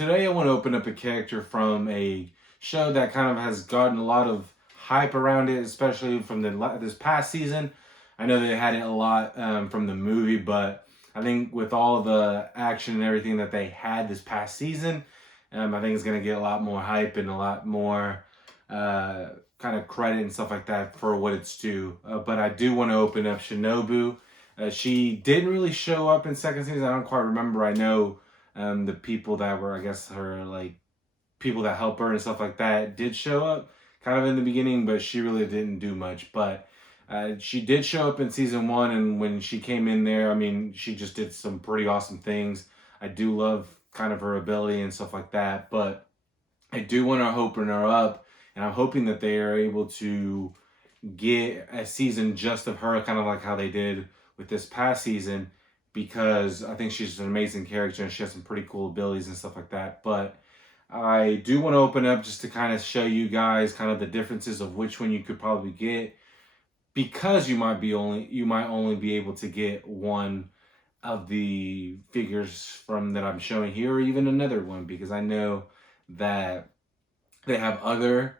Today I want to open up a character from a show that kind of has gotten a lot of hype around it, especially from this past season. I know they had it a lot from the movie, but I think with all the action and everything that they had this past season, I think it's going to get a lot more hype and a lot more kind of credit and stuff like that for what it's due. But I do want to open up Shinobu. She didn't really show up in second season. I don't quite remember. I know the people that were, I guess, her like people that help her and stuff like that did show up kind of in the beginning, but she really didn't do much. But she did show up in season 1, and when she came in there, I mean, she just did some pretty awesome things. I do love kind of her ability and stuff like that, but I do want to open her up, and I'm hoping that they are able to get a season just of her, kind of like how they did with this past season, because I think she's an amazing character and she has some pretty cool abilities and stuff like that. But I do want to open up just to kind of show you guys kind of the differences of which one you could probably get, because you might only be able to get one of the figures from that I'm showing here, or even another one, because I know that they have other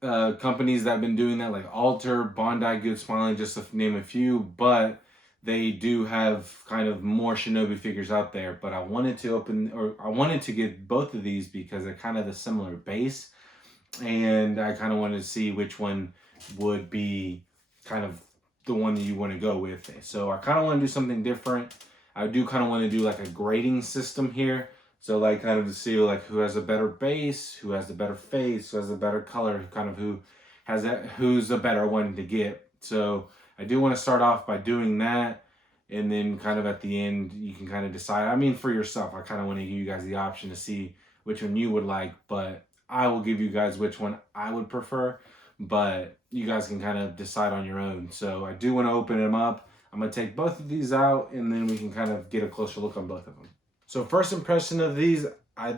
companies that have been doing that, like Alter, Bondi, Good Smiling, just to name a few. But they do have kind of more Shinobu figures out there. But I wanted to get both of these because they're kind of the similar base, and I kind of wanted to see which one would be kind of the one that you want to go with. So I kind of want to do something different. I do kind of want to do like a grading system here. So like kind of to see like who has a better base, who has the better face, who has a better color, kind of who's the better one to get. So I do want to start off by doing that, and then kind of at the end you can kind of decide. I mean, for yourself, I kind of want to give you guys the option to see which one you would like, but I will give you guys which one I would prefer, but you guys can kind of decide on your own. So I do want to open them up. I'm going to take both of these out, and then we can kind of get a closer look on both of them. So first impression of these,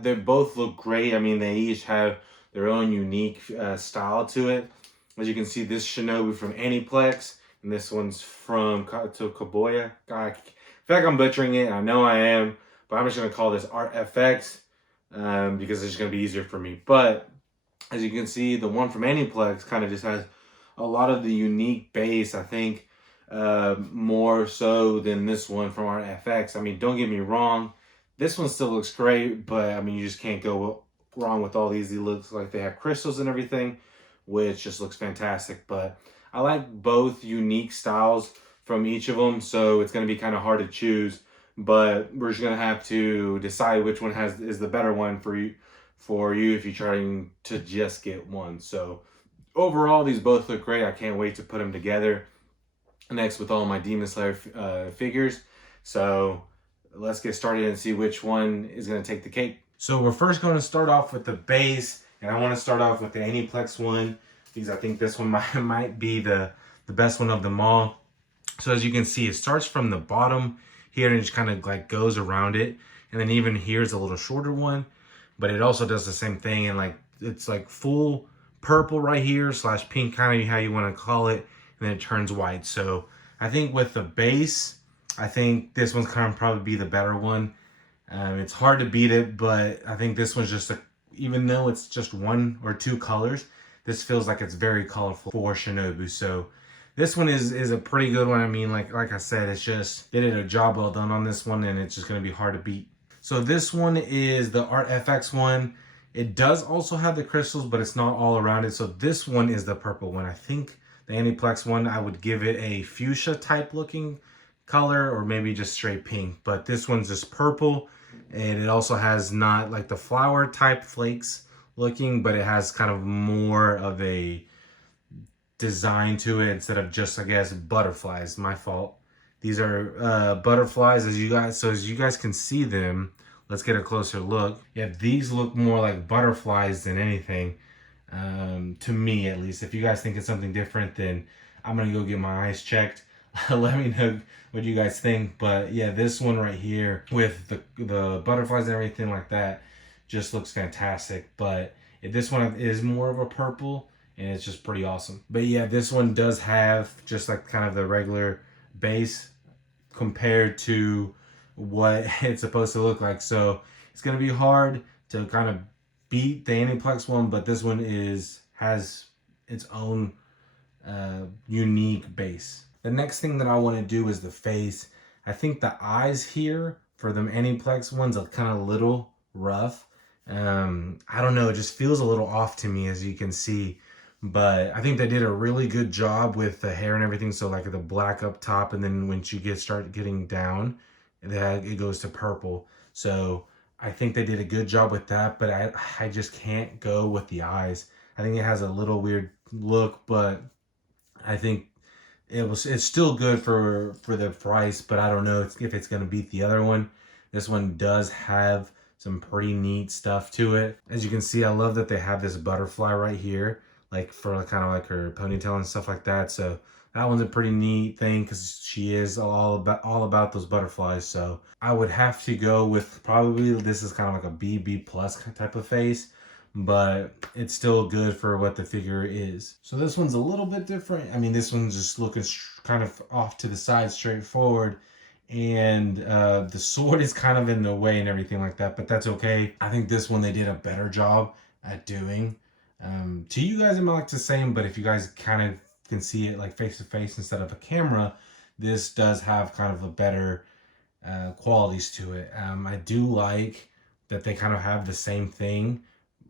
they both look great. I mean, they each have their own unique style to it. As you can see, this Shinobu from Aniplex, and this one's from Kaboya. God, I feel like I'm butchering it. I know I am, but I'm just going to call this ArtFX because it's going to be easier for me. But as you can see, the one from Aniplex kind of just has a lot of the unique base, I think, more so than this one from ArtFX. I mean, don't get me wrong. This one still looks great, but I mean, you just can't go wrong with all these. It looks like they have crystals and everything, which just looks fantastic. But I like both unique styles from each of them, so it's going to be kind of hard to choose. But we're just going to have to decide which one is the better one for you if you're trying to just get one. So overall, these both look great. I can't wait to put them together next with all my Demon Slayer figures. So let's get started and see which one is going to take the cake. So we're first going to start off with the base, and I want to start off with the Aniplex one, because I think this one might be the best one of them all. So as you can see, it starts from the bottom here and it just kind of like goes around it, and then even here's a little shorter one, but it also does the same thing, and like it's like full purple right here / pink, kind of how you want to call it, and then it turns white. So I think with the base, I think this one's kind of probably be the better one. It's hard to beat it, but I think this one's just even though it's just 1 or 2 colors, this feels like it's very colorful for Shinobu. So this one is a pretty good one. I mean, like I said, it's just, they did a job well done on this one, and it's just going to be hard to beat. So this one is the ArtFX one. It does also have the crystals, but it's not all around it. So this one is the purple one. I think the Aniplex one, I would give it a fuchsia type looking color, or maybe just straight pink, but this one's just purple, and it also has not like the flower type flakes looking, but it has kind of more of a design to it instead of just, I guess, butterflies. My fault. These are butterflies, as you guys can see them. Let's get a closer look. Yeah, these look more like butterflies than anything, to me at least. If you guys think it's something different, then I'm gonna go get my eyes checked. Let me know what you guys think. But yeah, this one right here with the butterflies and everything like that just looks fantastic. But this one is more of a purple, and it's just pretty awesome. But yeah, this one does have just like kind of the regular base compared to what it's supposed to look like. So it's going to be hard to kind of beat the Aniplex one, but this one has its own unique base. The next thing that I want to do is the face. I think the eyes here for the Aniplex ones are kind of little rough. I don't know, it just feels a little off to me, as you can see. But I think they did a really good job with the hair and everything. So like the black up top, and then once you start getting down, it goes to purple. So I think they did a good job with that, but I just can't go with the eyes. I think it has a little weird look, but I think it's still good for the price, but I don't know if it's going to beat the other one. This one does have some pretty neat stuff to it. As you can see, I love that they have this butterfly right here, like for kind of like her ponytail and stuff like that. So that one's a pretty neat thing because she is all about those butterflies. So I would have to go with, probably this is kind of like a B plus type of face, but it's still good for what the figure is. So this one's a little bit different. I mean, this one's just looking kind of off to the side, straightforward. And the sword is kind of in the way and everything like that, but that's okay. I think this one they did a better job at doing. To you guys, it might look the same, but if you guys kind of can see it like face to face instead of a camera, this does have kind of a better qualities to it. I do like that they kind of have the same thing.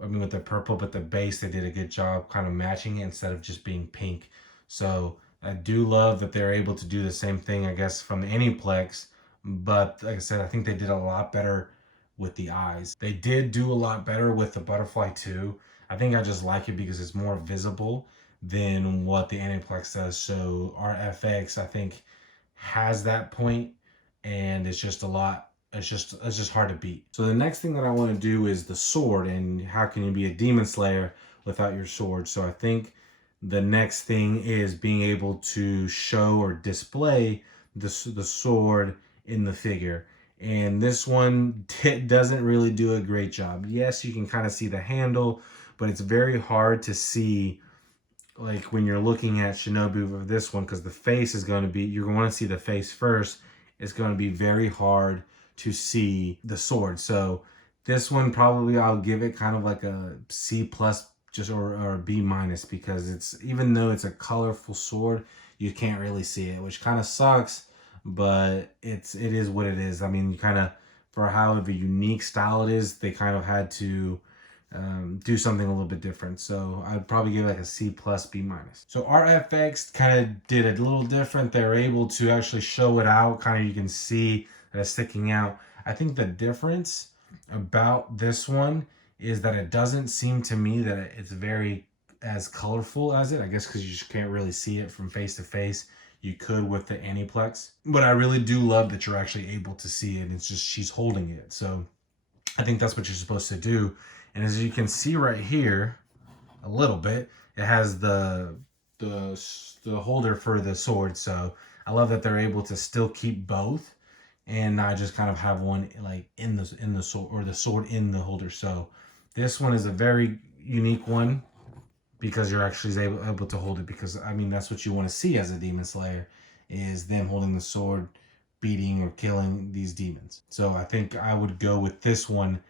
I mean, with the purple, but the base, they did a good job kind of matching it instead of just being pink. So I do love that they're able to do the same thing, I guess, from the Aniplex. But like I said, I think they did a lot better with the eyes. They did do a lot better with the butterfly too. I think I just like it because it's more visible than what the Aniplex does. So ArtFX, I think, has that point, and it's just a lot. It's just hard to beat. So the next thing that I want to do is the sword, and how can you be a Demon Slayer without your sword? So I think the next thing is being able to show or display the sword in the figure. And this one doesn't really do a great job. Yes, you can kind of see the handle, but it's very hard to see, like when you're looking at Shinobu of this one, because the face is going to be, you're going to see the face first. It's going to be very hard to see the sword. So this one, probably I'll give it kind of like a C plus, just or a B minus, because it's, even though it's a colorful sword, you can't really see it, which kind of sucks, but it is what it is. I mean, you kind of, for however unique style it is, they kind of had to do something a little bit different. So I'd probably give it like a C plus, B minus. So ArtFX kind of did it a little different. They're able to actually show it out. Kind of, you can see that it's sticking out. I think the difference about this one is that it doesn't seem to me that it's very as colorful as it. I guess because you just can't really see it from face to face. You could with the Aniplex. But I really do love that you're actually able to see it. It's just she's holding it. So I think that's what you're supposed to do. And as you can see right here, a little bit, it has the holder for the sword. So I love that they're able to still keep both and not just kind of have one like in the sword, or the sword in the holder. So this one is a very unique one because you're actually able to hold it, because I mean, that's what you want to see as a Demon Slayer, is them holding the sword, beating or killing these demons. So I think I would go with this one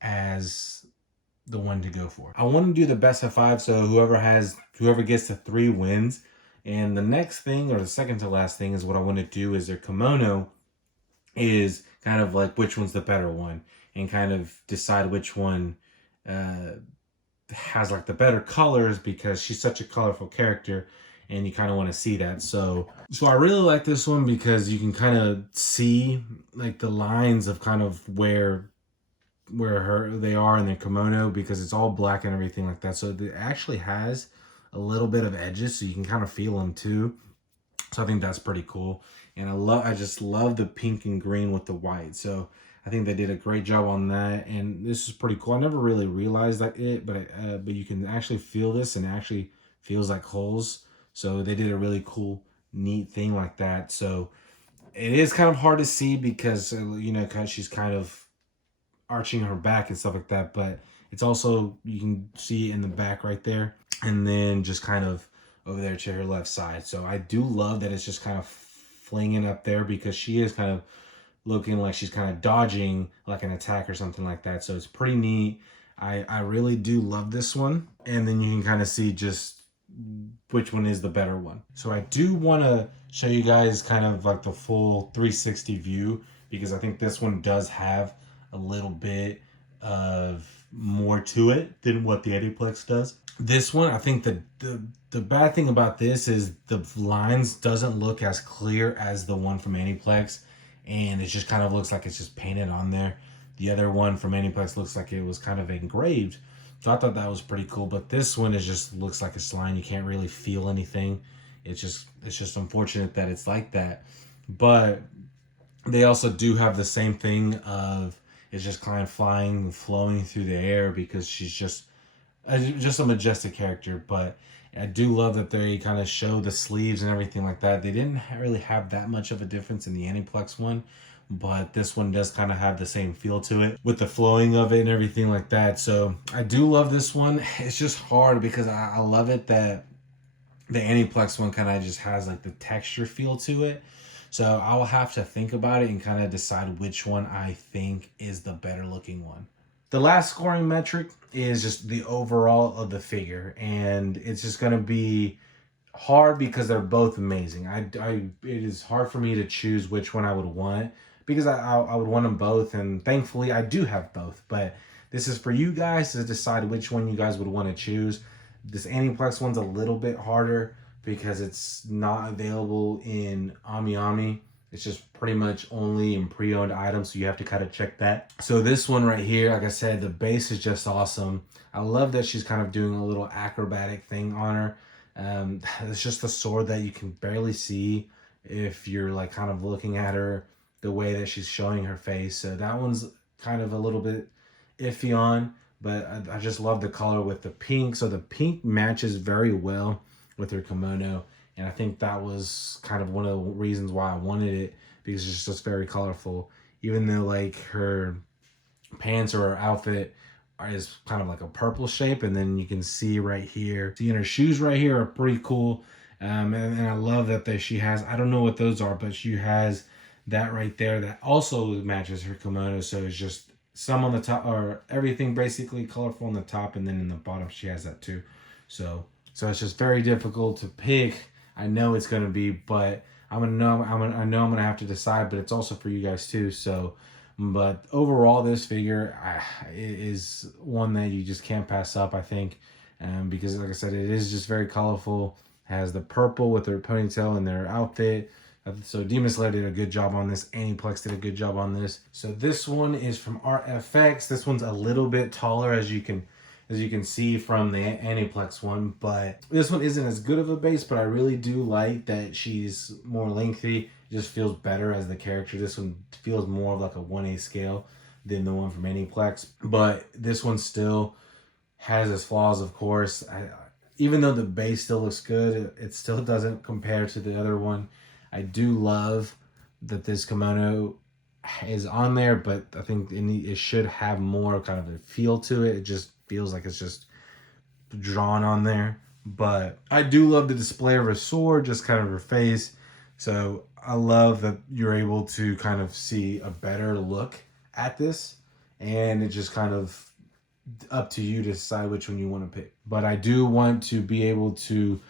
as the one to go for. I want to do the best of 5, so whoever gets to 3 wins. And the next thing, or the second to last thing, is what I want to do is their kimono is kind of like which one's the better one, and kind of decide which one has like the better colors, because she's such a colorful character and you kind of want to see that. So I really like this one because you can kind of see like the lines of kind of where they are in their kimono, because it's all black and everything like that. So it actually has a little bit of edges, so you can kind of feel them too. So I think that's pretty cool. And I just love the pink and green with the white. So I think they did a great job on that. And this is pretty cool. I never really realized that but you can actually feel this, and it actually feels like holes. So they did a really cool, neat thing like that. So it is kind of hard to see because, you know, cause she's kind of arching her back and stuff like that, but it's also, you can see it in the back right there, and then just kind of over there to her left side. So I do love that it's just kind of flinging up there, because she is kind of looking like she's kind of dodging like an attack or something like that. So it's pretty neat. I really do love this one. And then you can kind of see just which one is the better one. So I do want to show you guys kind of like the full 360 view, because I think this one does have a little bit of more to it than what the Aniplex does. This one, I think the bad thing about this is the lines doesn't look as clear as the one from Aniplex, and it just kind of looks like it's just painted on there. The other one from Aniplex looks like it was kind of engraved. So I thought that was pretty cool, but this one is just looks like a line. You can't really feel anything. It's just unfortunate that it's like that. But they also do have the same thing of it's just kind of flying, flowing through the air, because she's just a majestic character. But I do love that they kind of show the sleeves and everything like that. They didn't really have that much of a difference in the Aniplex one, but this one does kind of have the same feel to it with the flowing of it and everything like that. So I do love this one. It's just hard because I love it that the Aniplex one kind of just has like the texture feel to it. So I will have to think about it and kind of decide which one I think is the better looking one. The last scoring metric is just the overall of the figure, and it's just going to be hard because they're both amazing. It is hard for me to choose which one I would want, because I would want them both, and thankfully I do have both. But this is for you guys to decide which one you guys would want to choose. This Aniplex one's a little bit harder because it's not available in Ami. It's just pretty much only in pre-owned items, so you have to kind of check that. So this one right here, like I said, the base is just awesome. I love that she's kind of doing a little acrobatic thing on her. It's just a sword that you can barely see if you're like kind of looking at her the way that she's showing her face. So that one's kind of a little bit iffy on, but I just love the color with the pink. So the pink matches very well with her kimono, and I think that was kind of one of the reasons why I wanted it, because it's just very colorful. Even though like her pants or her outfit is kind of like a purple shape, and then you can see right here, seeing her shoes right here are pretty cool. And I love that she has, I don't know what those are, but she has that right there that also matches her kimono. So it's just some on the top, or everything basically colorful on the top, and then in the bottom she has that too. So it's just very difficult to pick. I know it's gonna be, but I know I'm gonna have to decide. But it's also for you guys too. So, but overall, this figure is one that you just can't pass up, I think, because like I said, it is just very colorful. Has the purple with their ponytail and their outfit. So Demon Slayer did a good job on this. Aniplex did a good job on this. So this one is from ArtFX. This one's a little bit taller, as you can see from the Aniplex one, but this one isn't as good of a base, but I really do like that she's more lengthy. It just feels better as the character. This one feels more of like a 1/8 scale than the one from Aniplex, but this one still has its flaws, of course. Even though the base still looks good, it still doesn't compare to the other one. I do love that this kimono is on there, but I think it should have more kind of a feel to it. It just feels like it's just drawn on there. But I do love the display of her sword, just kind of her face. So I love that you're able to kind of see a better look at this, and it just kind of up to you to decide which one you want to pick. But I do want to be able to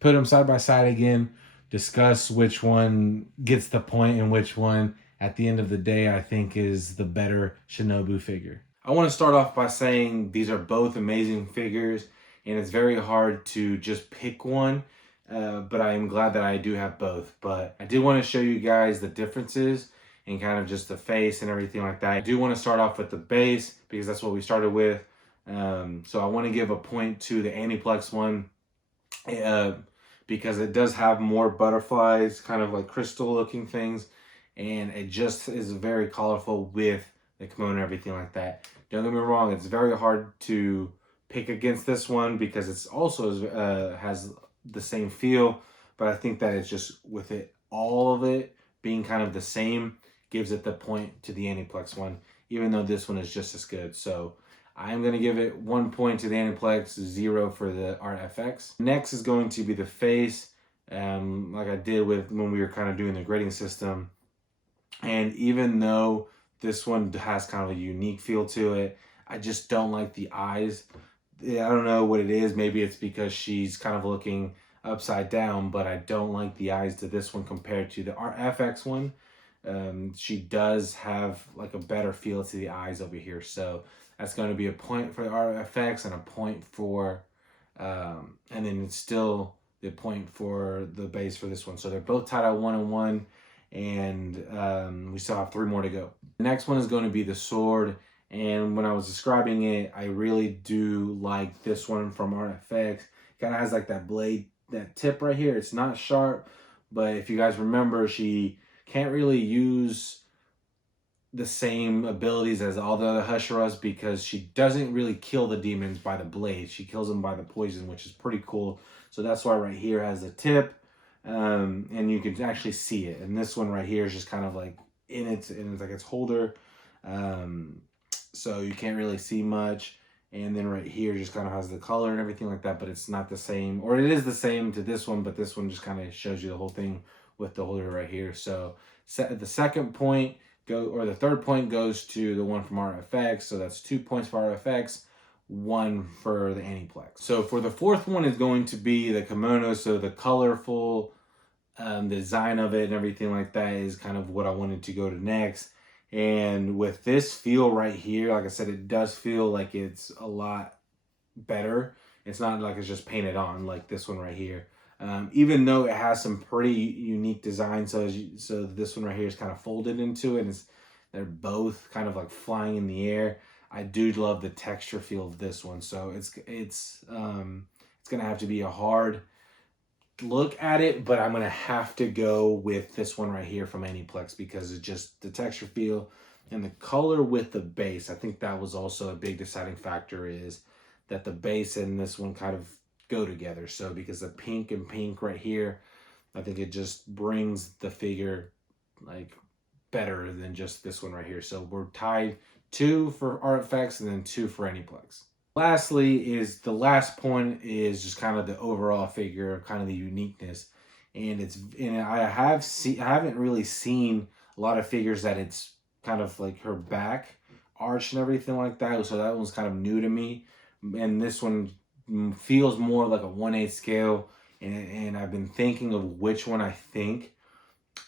put them side by side again, discuss which one gets the point and which one at the end of the day I think is the better Shinobu figure. I want to start off by saying these are both amazing figures, and it's very hard to just pick one, but I am glad that I do have both. But I did want to show you guys the differences and kind of just the face and everything like that. I do want to start off with the base because that's what we started with. So I want to give a point to the Aniplex one because it does have more butterflies, kind of like crystal looking things, and it just is very colorful with the kimono and everything like that. Don't get me wrong, it's very hard to pick against this one because it's also has the same feel, but I think that it's just with it, all of it being kind of the same, gives it the point to the Aniplex one, even though this one is just as good. So I'm going to give it 1 point to the Aniplex, 0 for the ArtFX. Next is going to be the face, like I did with when we were kind of doing the grading system. And even though this one has kind of a unique feel to it, I just don't like the eyes. Yeah, I don't know what it is. Maybe it's because she's kind of looking upside down, but I don't like the eyes to this one compared to the ArtFX one. She does have like a better feel to the eyes over here. So that's going to be a point for the ArtFX and a point for, and then it's still the point for the base for this one. So they're both tied at 1-1, and we still have 3 more to go. The next one is going to be the sword. And when I was describing it, I really do like this one from ArtFX. Kind of has like that blade, that tip right here. It's not sharp, but if you guys remember, she can't really use the same abilities as all the other Hashiras because she doesn't really kill the demons by the blade. She kills them by the poison, which is pretty cool. So that's why right here has the tip, and you can actually see it. And this one right here is just kind of like it's like its holder. So you can't really see much. And then right here just kind of has the color and everything like that, but it's not the same, or it is the same to this one, but this one just kind of shows you the whole thing with the holder right here. So the second point the third point goes to the one from ArtFX. So that's 2 points for ArtFX, 1 for the Aniplex. So for the fourth one is going to be the kimono. So the colorful design of it and everything like that is kind of what I wanted to go to next. And with this feel right here, like I said, it does feel like it's a lot better. It's not like it's just painted on like this one right here. Even though it has some pretty unique design, so this one right here is kind of folded into it. They're both kind of like flying in the air. I do love the texture feel of this one, so it's gonna have to be a hard look at it, but I'm gonna have to go with this one right here from Aniplex because it's just the texture feel and the color with the base. I think that was also a big deciding factor, is that the base and this one kind of go together. So because the pink and pink right here, I think it just brings the figure like better than just this one right here. So we're tied 2 for ArtFX and then 2 for Aniplex. Lastly is the last point is just kind of the overall figure, kind of the uniqueness. And I haven't really seen a lot of figures that it's kind of like her back arch and everything like that. So that one's kind of new to me. And this one feels more like a 1/8 scale. And I've been thinking of which one I think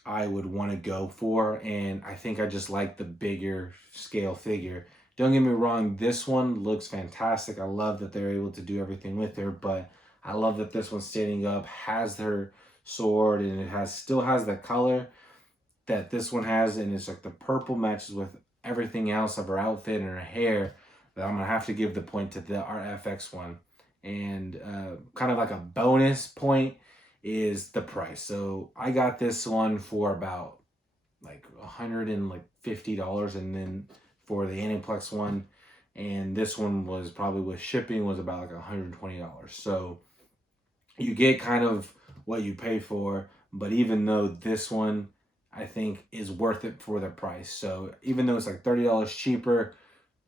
I would want to go for. And I think I just like the bigger scale figure. Don't get me wrong, this one looks fantastic. I love that they're able to do everything with her, but I love that this one's standing up, has her sword, and it still has the color that this one has, and it's like the purple matches with everything else of her outfit and her hair. That I'm gonna have to give the point to the ArtFX one. And kind of like a bonus point is the price. So I got this one for about like $150, and then for the Aniplex one, and this one was probably with shipping was about like $120. So you get kind of what you pay for, but even though this one I think is worth it for the price. So even though it's like $30 cheaper,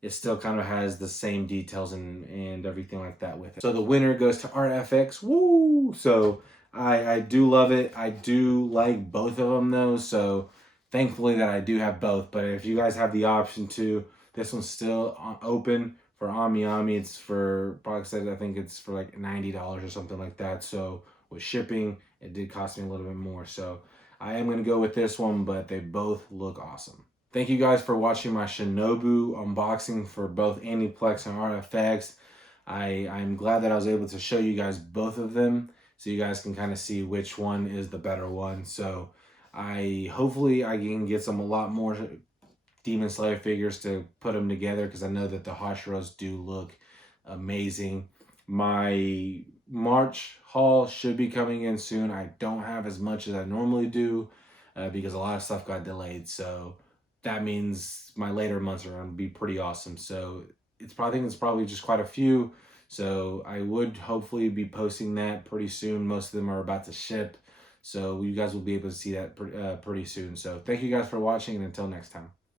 it still kind of has the same details and everything like that with it. So the winner goes to ArtFX. Woo! So I do love it. I do like both of them though. So thankfully that I do have both. But if you guys have the option to, this one's still open for Ami Ami. It's for, probably said, I think it's for like $90 or something like that. So with shipping, it did cost me a little bit more. So I am going to go with this one, but they both look awesome. Thank you guys for watching my Shinobu unboxing for both Aniplex and ArtFX. I'm glad that I was able to show you guys both of them so you guys can kind of see which one is the better one. So hopefully I can get a lot more Demon Slayer figures to put them together, because I know that the Hashiras do look amazing. My March haul should be coming in soon. I don't have as much as I normally do because a lot of stuff got delayed. So that means my later months are going to be pretty awesome. So I think it's probably just quite a few. So I would hopefully be posting that pretty soon. Most of them are about to ship. So you guys will be able to see that pretty soon. So thank you guys for watching, and until next time.